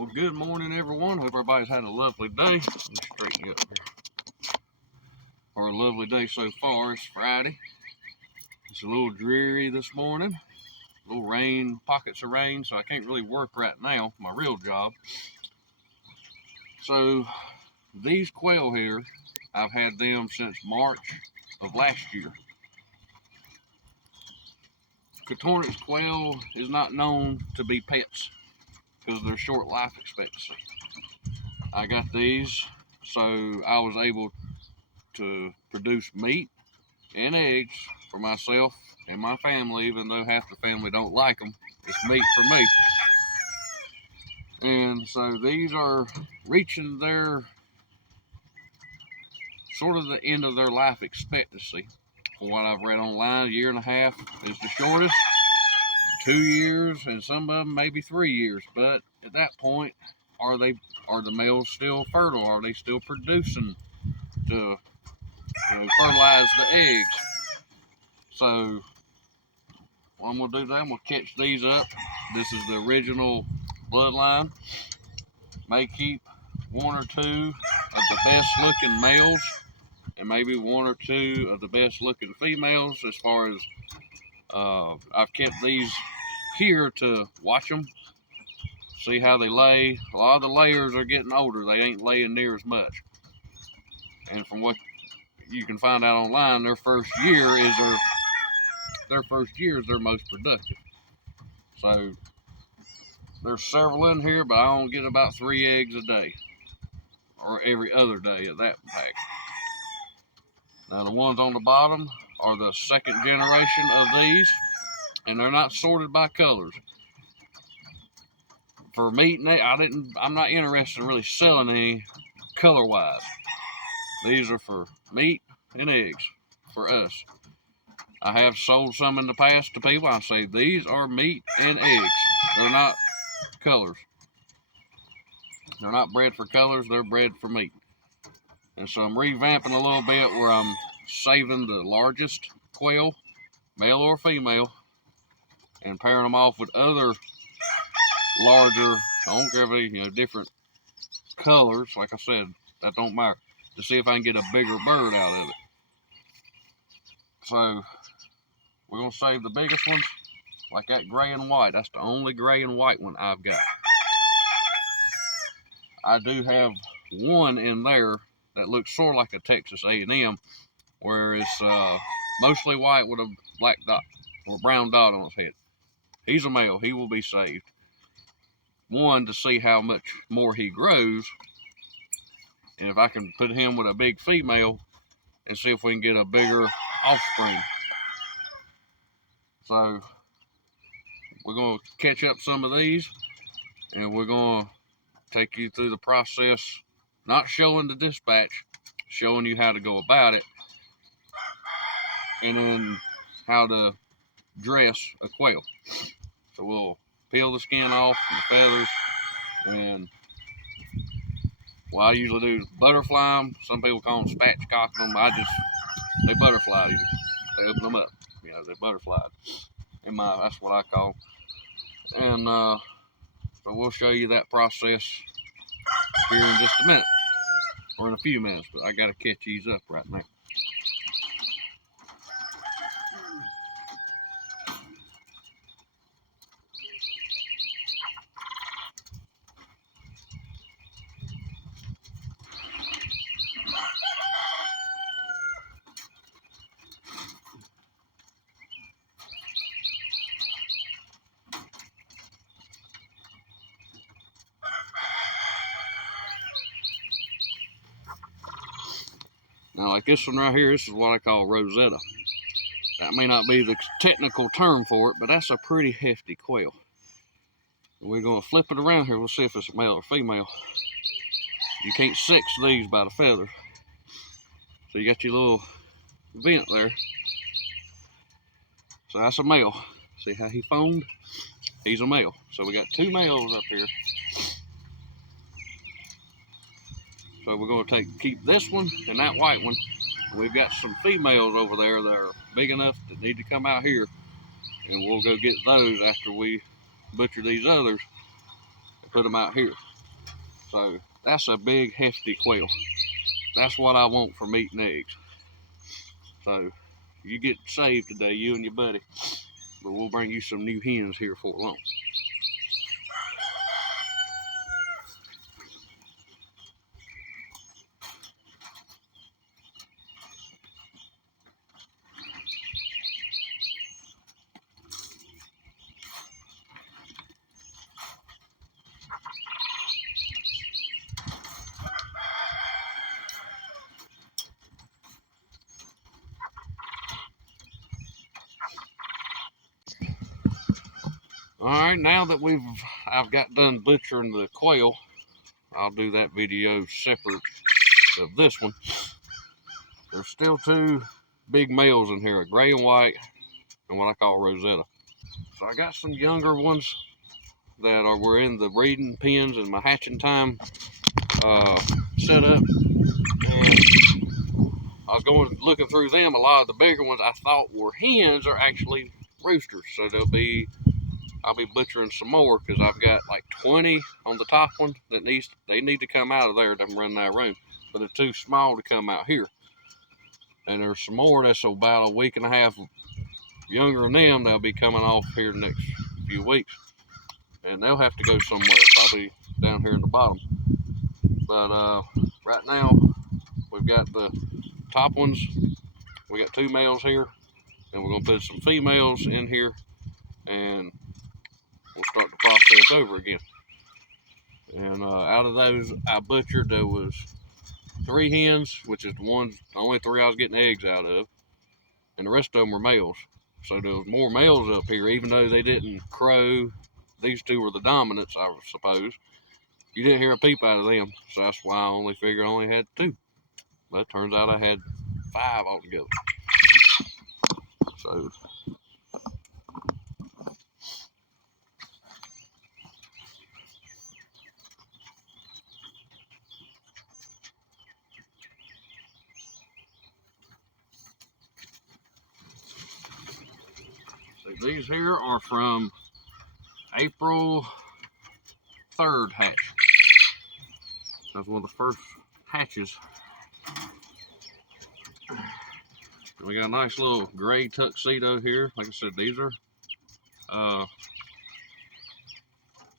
Well, good morning, everyone. Hope everybody's had a lovely day. Let me straighten you up here. Or a lovely day so far. It's Friday. It's a little dreary this morning. A little rain, pockets of rain, so I can't really work right now, my real job. So, these quail here, I've had them since March of last year. Cotornix quail is not known to be pets because of their short life expectancy. I got these so I was able to produce meat and eggs for myself and my family, even though half the family don't like them. It's meat for me. And so these are reaching their sort of the end of their life expectancy. From what I've read online, 1.5 years is the shortest. 2 years, and some of them maybe 3 years. But at that point, are the males still fertile? Are they still producing to fertilize the eggs? So what I'm gonna do now, I'm gonna catch these up. This is the original bloodline. May keep 1 or 2 of the best looking males and maybe 1 or 2 of the best looking females. As far as I've kept these here to watch them, see how they lay. A lot of the layers are getting older. They ain't laying near as much. And from what you can find out online, their first year is their most productive. So there's several in here, but I only get about 3 eggs a day, or every other day of that pack. Now the ones on the bottom are the second generation of these, and they're not sorted by colors. For meat and I'm not interested in really selling any color wise. These are for meat and eggs for us. I have sold some in the past to people. I say these are meat and eggs. They're not colors. They're not bred for colors, they're bred for meat. And so I'm revamping a little bit where I'm saving the largest quail, male or female, and pairing them off with other larger, I don't care if they different colors, like I said, that don't matter, to see if I can get a bigger bird out of it. So we're gonna save the biggest ones, like that gray and white. That's the only gray and white one I've got. I do have one in there that looks sort of like a Texas A&M, where it's mostly white with a black dot or brown dot on his head. He's a male. He will be saved. One, to see how much more he grows, and if I can put him with a big female and see if we can get a bigger offspring. So we're going to catch up some of these, and we're going to take you through the process, not showing the dispatch, showing you how to go about it, and then how to dress a quail. So we'll peel the skin off, the feathers, and what I usually do is butterfly them. Some people call them spatchcock them. They butterfly you. They open them up. They butterfly. That's what I call them. And so we'll show you that process here in just a minute, or in a few minutes, but I gotta catch these up right now. Now, like this one right here, this is what I call Rosetta. That may not be the technical term for it, but that's a pretty hefty quail. And we're going to flip it around here. We'll see if it's a male or female. You can't sex these by the feather. So you got your little vent there. So that's a male. See how he foamed? He's a male. So we got 2 males up here. So we're going to keep this one and that white one. We've got some females over there that are big enough that need to come out here, and we'll go get those after we butcher these others and put them out here. So that's a big, hefty quail. That's what I want for meat and eggs. So you get saved today, you and your buddy. But we'll bring you some new hens here for long. All right, now that I've got done butchering the quail, I'll do that video separate of this one. There's still two big males in here, a gray and white, and what I call Rosetta. So I got some younger ones that were in the breeding pens and my hatching time set up, and I was looking through them. A lot of the bigger ones I thought were hens are actually roosters, so I'll be butchering some more because I've got like 20 on the top one that they need to come out of there to run that room, but they're too small to come out here. And there's some more that's about a week and a half younger than them that'll be coming off here the next few weeks, and they'll have to go somewhere, probably down here in the bottom. But right now we've got the top ones. We got two males here, and we're gonna put some females in here, and we'll start the process over again. And out of those I butchered, there was 3 hens, which is the only 3 I was getting eggs out of, and the rest of them were males. So there was more males up here, even though they didn't crow. These 2 were the dominants, I suppose. You didn't hear a peep out of them, so that's why I figured I only had 2. But it turns out I had 5 altogether. So these here are from April 3rd hatch. That's one of the first hatches. We got a nice little gray tuxedo here. Like I said, these are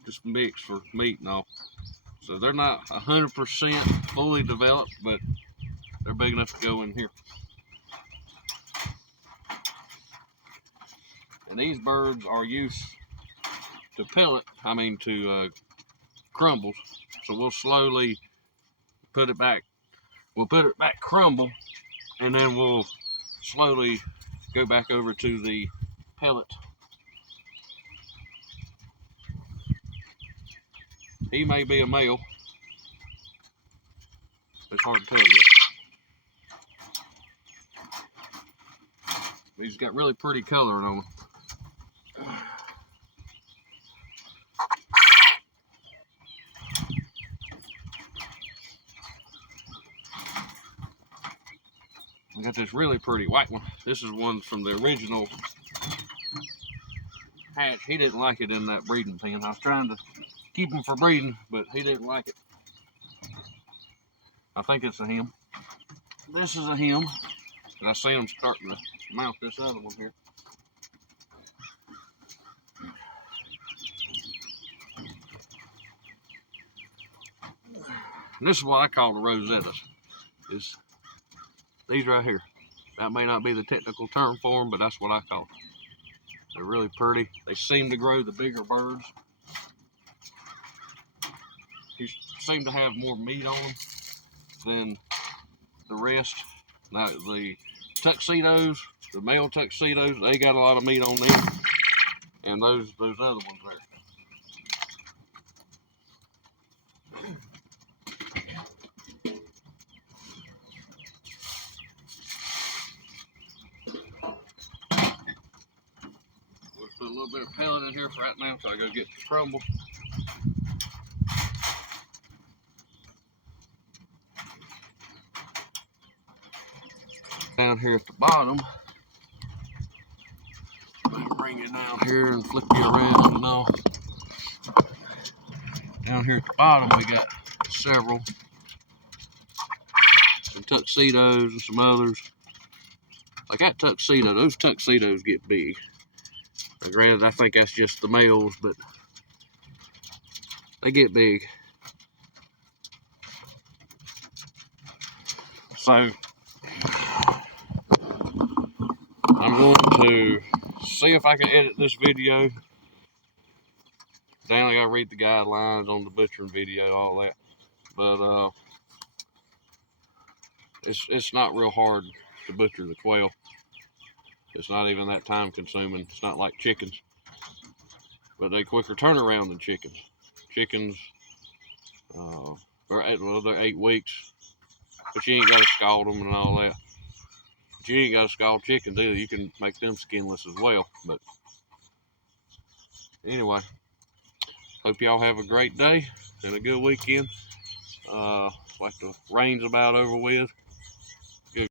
just mixed for meat and all. So they're not 100% fully developed, but they're big enough to go in here. And these birds are used to crumbles. So we'll slowly put it back. We'll put it back crumble, and then we'll slowly go back over to the pellet. He may be a male. It's hard to tell yet. He's got really pretty coloring on him. I got this really pretty white one. This is one from the original hatch. He didn't like it in that breeding pen. I was trying to keep him for breeding, but he didn't like it. I think it's a him. This is a him. And I see him starting to mount this other one here. And this is what I call the Rosettas. Is these right here. That may not be the technical term for them, but that's what I call them. They're really pretty. They seem to grow the bigger birds. They seem to have more meat on them than the rest. Now the tuxedos, the male tuxedos, they got a lot of meat on them, and those other ones there. Put a little bit of pellet in here for right now until I go get the crumble. Down here at the bottom, I'll bring you down here and flip you around and all. Down here at the bottom, we got several. Some tuxedos and some others. Like that tuxedo, those tuxedos get big. Granted, I think that's just the males, but they get big. So I'm going to see if I can edit this video. Then I gotta read the guidelines on the butchering video, all that. But it's not real hard to butcher the quail. It's not even that time consuming. It's not like chickens, but they quicker turnaround than chickens. Chickens, they're 8 weeks, but you ain't gotta scald them and all that. But you ain't gotta scald chickens either. You can make them skinless as well. But anyway, hope y'all have a great day and a good weekend. Like the rain's about over with.